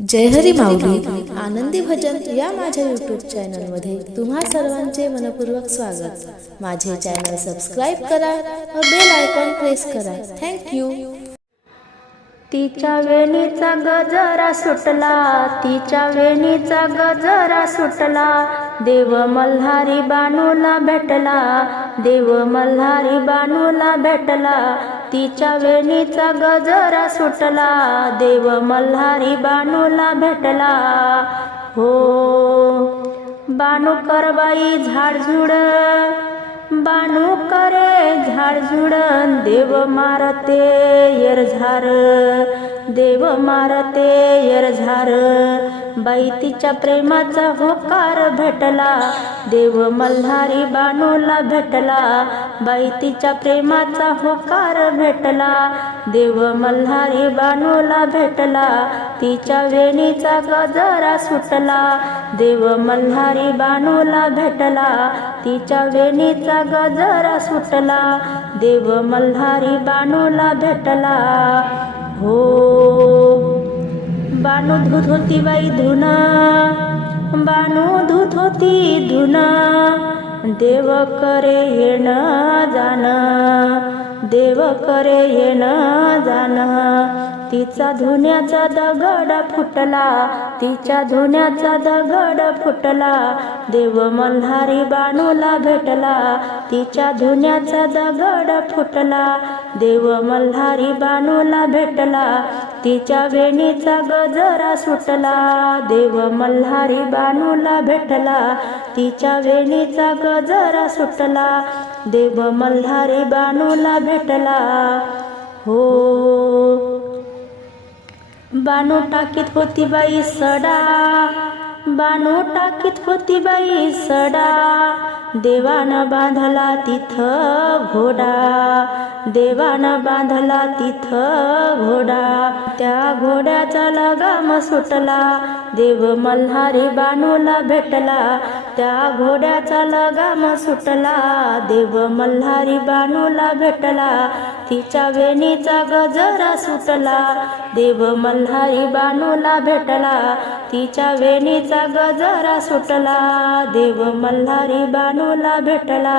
जय हरी माऊली आनंदी भजन या माझ्या यूट्यूब चॅनलमध्ये तुम्हा सर्वांचे मनपूर्वक स्वागत. माझे चॅनल सबस्क्राईब करा व बेल आयकॉन प्रेस करा. थँक्यू तिच्या वेणीचा गजरा सुटला तिच्या वेणीचा गजरा सुटला. देव मल्हारी बानूला भेटला देव मल्हारी बानूला भेटला. तिच्या वेणीचा गजरा सुटला देव मल्हारी बानूला भेटला. हो बानू करबाई झाडझुड बानू करे झाडझुड देव मारते येरझार. देव मारते यर झार बाई तिच्या प्रेमाचा होकार भेटला. देव मल्हारी बानूला भेटला. बाई तिच्या प्रेमाचा होकार भेटला. देव मल्हारी बानूला भेटला. तिच्या वेणीचा गजरा सुटला. देव मल्हारी बानूला भेटला. तिच्या वेणीचा गजरा सुटला. देव मल्हारी बानूला भेटला. हो। बानू धुत होती बाई धुना बानू धुत होती धुना देव करे येण जाना देव करे येण जाण. तिचा धुण्याचा दगड फुटला तिच्या धुण्याचा दगड फुटला. देव मल्हारी बाणूला भेटला तिच्या धुण्याचा दगड फुटला. देव मल्हारी बाणूला भेटला तिच्या वेणीचा गजरा सुटला देव मल्हारी बानूला भेटला. तिच्या वेणीचा गजरा सुटला देव मल्हारी बानूला भेटला. हो. बानू टाकीत होती बाई सडा बानू टाकीत होती बाई सडा. देवानं बांधला तिथं घोडा. देवानं बांधला तिथं घोडा. त्या घोड्याचा लगाम सुटला. देव मल्हारी बानूला भेटला. त्या घोड्याचा लगाम सुटला. देव मल्हारी बानूला भेटला. तिच्या वेणीचा गजरा सुटला. देव मल्हारी बानूला भेटला. तिच्या वेणीचा गजरा सुटला. देव मल्हारी बानूला भेटला.